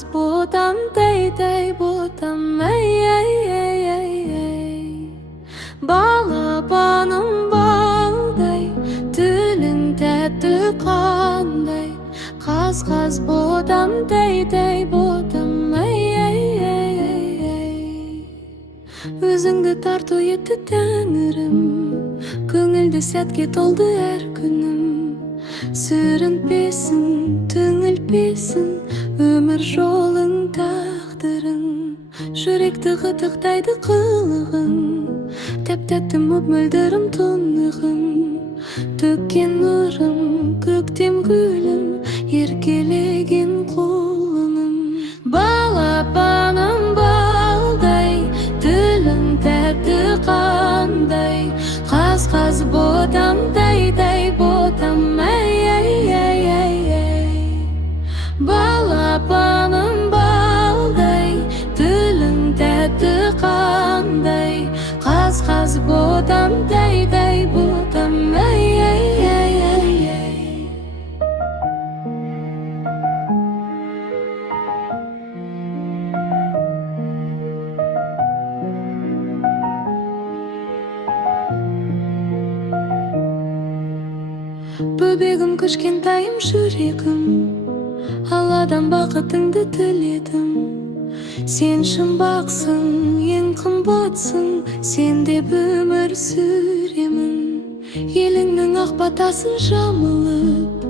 қаз ботам, тәй ботам, әй. Балапаным балдай, тілің тәтті қандай. Қаз ботам, тәй ботам, әй. Өзіңді тарту етті тәңірім, көңілді сәтке толды әр күнім. Сүрінтпесін, түңілтпесін, өмір жолың тағдырың. Жүректі қытықтайды қылығың, тәп-тәтті мөп-мөлдірім тұнығың. Төккен нұрым, көктем гүлім, еркелеген қолының. Балапаным балдай, тілің тәтті қандай. Қаз ботам, тәй ботам, әй. Балапаным балдай, тілің тәтті қандай. Қаз ботам, тәй ботам, әй. Бөбегім, кішкентайым жүрегім, Алладан бақытыңды тіледім. Сен шымбақсың, ең қымбатсың, сен деп өмір сүремін. Еліңнің ақ батасын жамылып,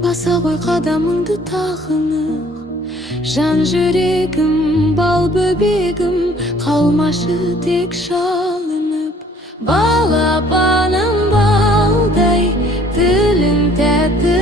баса ғой қадамыңды тағынық. Жан жүрегім, бал бөбегім, қалмашы тек шалынып. Балапаным балдай, тілің тәтті